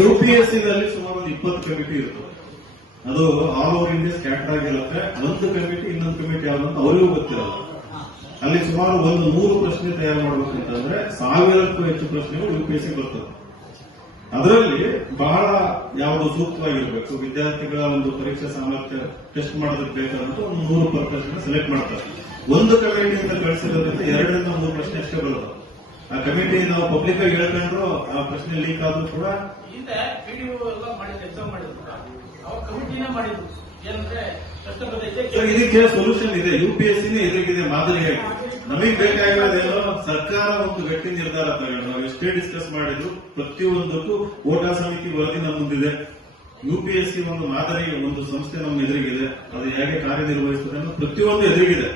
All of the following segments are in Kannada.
ಯು ಸುಮಾರು ಒಂದು ಇಪ್ಪತ್ತು ಕಮಿಟಿ ಇರುತ್ತೆ ಅದು ಆಲ್ ಓವರ್ ಇಂಡಿಯಾ ಸ್ಕ್ಯಾಟರ್ ಆಗಿರುತ್ತೆ. ಅದೊಂದು ಕಮಿಟಿ, ಇನ್ನೊಂದು ಕಮಿಟಿ ಯಾವ್ದು ಅಂತ ಅವರಿಗೂ ಗೊತ್ತಿರಲ್ಲ. ಅಲ್ಲಿ ಸುಮಾರು ಒಂದು ನೂರು ಪ್ರಶ್ನೆ ತಯಾರು ಮಾಡಬೇಕು ಅಂತಂದ್ರೆ ಸಾವಿರಕ್ಕೂ ಹೆಚ್ಚು ಪ್ರಶ್ನೆಗಳು ಯು ಪಿ ಎಸ್ ಸಿ ಬರ್ತದೆ ಅದರಲ್ಲಿ ಬಹಳ ಯಾವುದು ಸೂಕ್ತವಾಗಿರ್ಬೇಕು. ವಿದ್ಯಾರ್ಥಿಗಳ ಒಂದು ಪರೀಕ್ಷಾ ಸಾಮರ್ಥ್ಯ ಟೆಸ್ಟ್ ಮಾಡೋದಕ್ಕೆ ಬೇಕಾದಂತ ಒಂದು ನೂರು ಪ್ರಶ್ನೆ ಸೆಲೆಕ್ಟ್ ಮಾಡ್ತಾರೆ. ಒಂದು ಕಮಿಟಿಯಿಂದ ಕಳಿಸಿರೋದ್ರಿಂದ ಎರಡರಿಂದ ಮೂರು ಪ್ರಶ್ನೆ ಅಷ್ಟೇ ಬರೋದು ಆ ಕಮಿಟಿ ನಾವು ಪಬ್ಲಿಕ್ ಆಗಿ ಹೇಳ್ಕೊಂಡ್ರು ಆ ಪ್ರಶ್ನೆ ಲೀಕ್ ಆದ್ರೂ ಕೂಡ ಹಿಂದೆ ಪಿಡಿಒ ಎಲ್ಲ ಮಾಡಿದ್ರು ಎಕ್ಸಾಮ್ ಮಾಡಿದ್ರು ಅವ್ರ ಕಮಿಟಿನೇ ಮಾಡಿದ್ರು. ಏನಂದ್ರೆ ಪ್ರಶ್ನೆ ಬಂದೈತೆ ಇದಕ್ಕೆ ಸೊಲ್ಯೂಷನ್ ಇದೆ. ಯು ಪಿ ಎಸ್ ಸಿನೇ ಇದಕ್ಕಿದೆ ಮಾದರಿಯಾಗಿ ನಮಗೆ ಬೇಕಾಗಿರೋದೇನೋ ಸರ್ಕಾರ ಒಂದು ಗಟ್ಟಿ ನಿರ್ಧಾರ ತಗೊಂಡು ನಾವು ಎಷ್ಟೇ ಡಿಸ್ಕಸ್ ಮಾಡಿದ್ರು ಪ್ರತಿಯೊಂದಕ್ಕೂ ಓಟಾ ಸಮಿತಿ ವರದಿ ನಮ್ಮ ಮುಂದಿದೆ. ಯು ಪಿ ಎಸ್ ಸಿ ಒಂದು ಮಾದರಿ ಒಂದು ಸಂಸ್ಥೆ ನಮ್ಮ ಎದುರಿಗಿದೆ. ಅದು ಹೇಗೆ ಕಾರ್ಯನಿರ್ವಹಿಸ್ತದೆ ಅನ್ನೋ ಪ್ರತಿಯೊಂದು ಎದುರಿಗಿದೆ.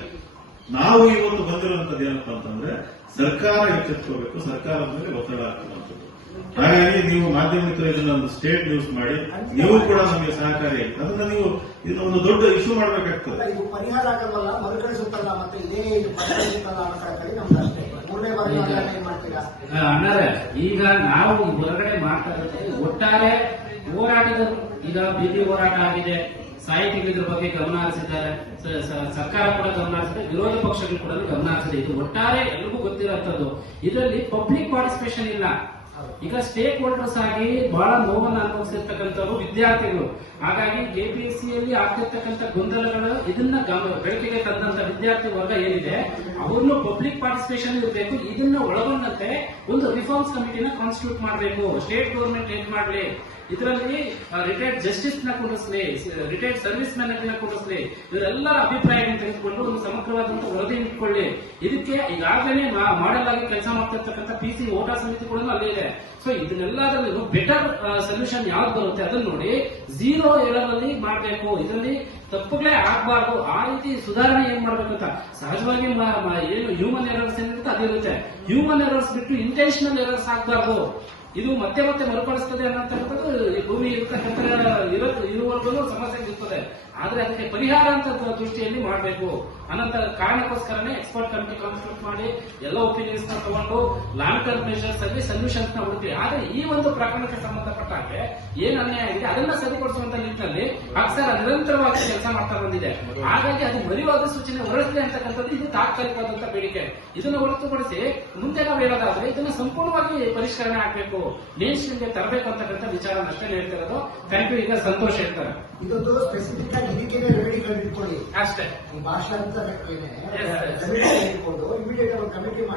ನಾವು ಇವತ್ತು ಬಂದಿರುವಂತದ್ದು ಏನಪ್ಪಾ ಅಂತಂದ್ರೆ ಸರ್ಕಾರ ಎಚ್ಚೆತ್ಕೋಬೇಕು ಸರ್ಕಾರದ ಮೇಲೆ ಒತ್ತಡ ಹಾಕುವಂತದ್ದು ಹಾಗಾಗಿ ನೀವು ಮಾಧ್ಯಮ ಒಂದು ಸ್ಟೇಟ್ ನ್ಯೂಸ್ ಮಾಡಿ ನೀವು ಕೂಡ ನಮಗೆ ಸಹಕಾರಿ ಆಗಿ ಅದನ್ನ ನೀವು ಇದನ್ನ ಒಂದು ದೊಡ್ಡ ಇಶ್ಯೂ ಮಾಡಬೇಕಾಗ್ತದೆ. ಇದು ಪರಿಹಾರ ಆಗಲ್ಲ ಮರುಕಳಿಸುತ್ತಲ್ಲ ಮತ್ತೆ ಇದೇ ಇದು ಪರಿಹರಿಸುತ್ತಲ್ಲ ಅನ್ನೋ ಕಡೆ ನಮ್ದು ಅಷ್ಟೇ. ಮೂರನೇ ಬಾರಿ ಏನ್ ಮಾಡ್ತೀರಾ? ಅಣ್ಣಾರೆ ಈಗ ನಾವು ಹೊರಗಡೆ ಮಾಡ್ತಾ ಇರೋದು ಒಟ್ಟಾರೆ ಹೋರಾಟದ ಈಗ ಬೀದಿ ಹೋರಾಟ ಆಗಿದೆ. ಸಾಹಿತಿಗಳ ಇದ್ರ ಬಗ್ಗೆ ಗಮನ ಹರಿಸಿದ್ದಾರೆ. ಸರ್ಕಾರ ಕೂಡ ಗಮನ ಹರಿಸಿದೆ, ವಿರೋಧ ಪಕ್ಷಗಳು ಕೂಡ ಗಮನ ಹರಿಸಿದೆ. ಇದು ಒಟ್ಟಾರೆ ಎಲ್ರಿಗೂ ಗೊತ್ತಿರೋಂಥದ್ದು. ಇದರಲ್ಲಿ ಪಬ್ಲಿಕ್ ಪಾರ್ಟಿಸಿಪೇಷನ್ ಇಲ್ಲ. ಈಗ ಸ್ಟೇಕ್ ಹೋಲ್ಡರ್ಸ್ ಆಗಿ ಬಹಳ ನೋವನ್ನು ಅನುಭವಿಸಿರ್ತಕ್ಕಂಥವ್ರು ವಿದ್ಯಾರ್ಥಿಗಳು. ಹಾಗಾಗಿ ಕೆಪಿಎಸ್ಸಿ ಯಲ್ಲಿ ಆಗ್ತಿರ್ತಕ್ಕಂಥ ಗೊಂದಲಗಳು ಇದನ್ನ ಬೆಳಕಿಗೆ ತಂದಂತ ವಿದ್ಯಾರ್ಥಿ ವರ್ಗ ಏನಿದೆ ಅವ್ರನ್ನು ಪಬ್ಲಿಕ್ ಪಾರ್ಟಿಸಿಪೇಷನ್ ಇರಬೇಕು. ಇದನ್ನ ಒಳಗೊಂಡಂತೆ ಒಂದು ರಿಫಾರ್ಮ್ಸ್ ಕಮಿಟಿನ ಕಾನ್ಸ್ಟಿಟ್ಯೂಟ್ ಮಾಡಬೇಕು. ಸ್ಟೇಟ್ ಗೌರ್ಮೆಂಟ್ ಏನ್ ಮಾಡಲಿ? ಇದರಲ್ಲಿ ರಿಟೈರ್ಡ್ ಜಸ್ಟಿಸ್ನ ಕೂಡಿಸ್ಲಿ ರಿಟೈರ್ಡ್ ಸರ್ವಿಸ್ ಮ್ಯಾನ್ನ ಕೂಡಿಸ್ಲಿ. ಇವರೆಲ್ಲರ ಅಭಿಪ್ರಾಯವನ್ನು ತೆಗೆದುಕೊಂಡು ಒಂದು ಸಮಗ್ರವಾದಂತಹ ವರದಿ ಇಟ್ಕೊಳ್ಳಿ. ಇದಕ್ಕೆ ಈಗಾಗಲೇ ಮಾಡಲ್ ಆಗಿ ಕೆಲಸ ಮಾಡ್ತಿರ್ತಕ್ಕಂಥ ಪಿ ಸಿ ಓಟಾ ಸಮಿತಿ ಕೂಡ ಅಲ್ಲೇ ಇದೆ. ಸೊ ಇದನ್ನೆಲ್ಲದರಲ್ಲೂ ಬೆಟರ್ ಸೊಲ್ಯೂಷನ್ ಯಾವ್ದು ಬರುತ್ತೆ? ಅದನ್ನ ನೋಡಿ. ಝೀರೋ ಎರರ್ ಅಲ್ಲಿ ಮಾಡಬೇಕು. ಇದರಲ್ಲಿ ತಪ್ಪುಗಳೇ ಆಗ್ಬಾರ್ದು. ಆ ರೀತಿ ಸುಧಾರಣೆ ಏನ್ ಮಾಡ್ಬೇಕು ಅಂತ? ಸಹಜವಾಗಿ ಏನು ಹ್ಯೂಮನ್ ಎರರ್ಸ್ ಏನಿರುತ್ತೆ ಅದಿರುತ್ತೆ ಹ್ಯೂಮನ್ ಎರರ್ಸ್ ಬಿಟ್ಟು ಇಂಟೆನ್ಷನಲ್ ಎರರ್ಸ್ ಆಗ್ಬಾರ್ದು. ಇದು ಮತ್ತೆ ಮತ್ತೆ ಮರುಪಡಿಸ್ತದೆ ಅನ್ನೋ ಭೂಮಿ ಇರತಕ್ಕಂಥ ಇರೋ- ಸಮಸ್ಯೆ ಇರ್ತದೆ. ಆದ್ರೆ ಅದಕ್ಕೆ ಪರಿಹಾರ ಅಂತ ದೃಷ್ಟಿಯಲ್ಲಿ ಮಾಡಬೇಕು. ಅನಂತ ಕಾರಣಕ್ಕೋಸ್ಕರನೇ ಎಕ್ಸ್ಪರ್ಟ್ ಕಮಿಟಿ ಕಾನ್ಸ್ಟ್ರೂಟ್ ಮಾಡಿ, ಎಲ್ಲ ಒಪಿನಿಯನ್ಸ್ನ ತಗೊಂಡು ಲಾಂಗ್ ಟರ್ಮ್ ಮೆಷರ್ಸ್ ಅಲ್ಲಿ ಸೊಲ್ಯೂಷನ್ಸ್ನ ಹುಡುಕಿ ಆದ್ರೆ ಈ ಒಂದು ಪ್ರಕರಣಕ್ಕೆ ಸಂಬಂಧಪಟ್ಟಂತೆ ಏನ್ ಅನ್ಯಾಯ ಇದೆ, ಅದನ್ನ ಸರಿಪಡಿಸುವಂತ ನಿಟ್ಟಿನಲ್ಲಿ ಅಕ್ಸರ್ ನಿರಂತರವಾಗಿ ಕೆಲಸ ಮಾಡ್ತಾ ಬಂದಿದೆ. ಹಾಗಾಗಿ ಅದು ಮರಿವಾದ ಸೂಚನೆ ಹೊರಡುತ್ತೆ ಅಂತಕ್ಕಂಥದ್ದು ಇದು ತಾತ್ಕಾಲಿಕವಾದಂತ ಬೇಡಿಕೆ. ಇದನ್ನು ಹೊರತುಪಡಿಸಿ ಮುಂದೆ ನಾವು ಹೇಳೋದಾದ್ರೆ ಇದನ್ನ ಸಂಪೂರ್ಣವಾಗಿ ಪರಿಷ್ಕರಣೆ ಆಗ್ಬೇಕು. ನೇಷನ್ಗೆ ತರಬೇಕು ಅಂತಕ್ಕಂಥ ವಿಚಾರ ಅಷ್ಟೇ ಹೇಳ್ತಿರೋದು ಥ್ಯಾಂಕ್ ಯು ಈಗ ಸಂತೋಷ ಇರ್ತಾರೆ. ಇದೊಂದು ಸ್ಪೆಸಿಫಿಕ್ ಆಗಿ ಇದಕ್ಕೆ ರೆಮಿಡಿಗಳು ಇಟ್ಕೊಳ್ಳಿ. ಅಷ್ಟೇ. ಭಾಷಾಂತರ ಇಟ್ಕೊಂಡು ಇಮಿಡಿಯೇಟ್ ಅವ್ರು ಕಮಿಟಿ ಮಾಡಿ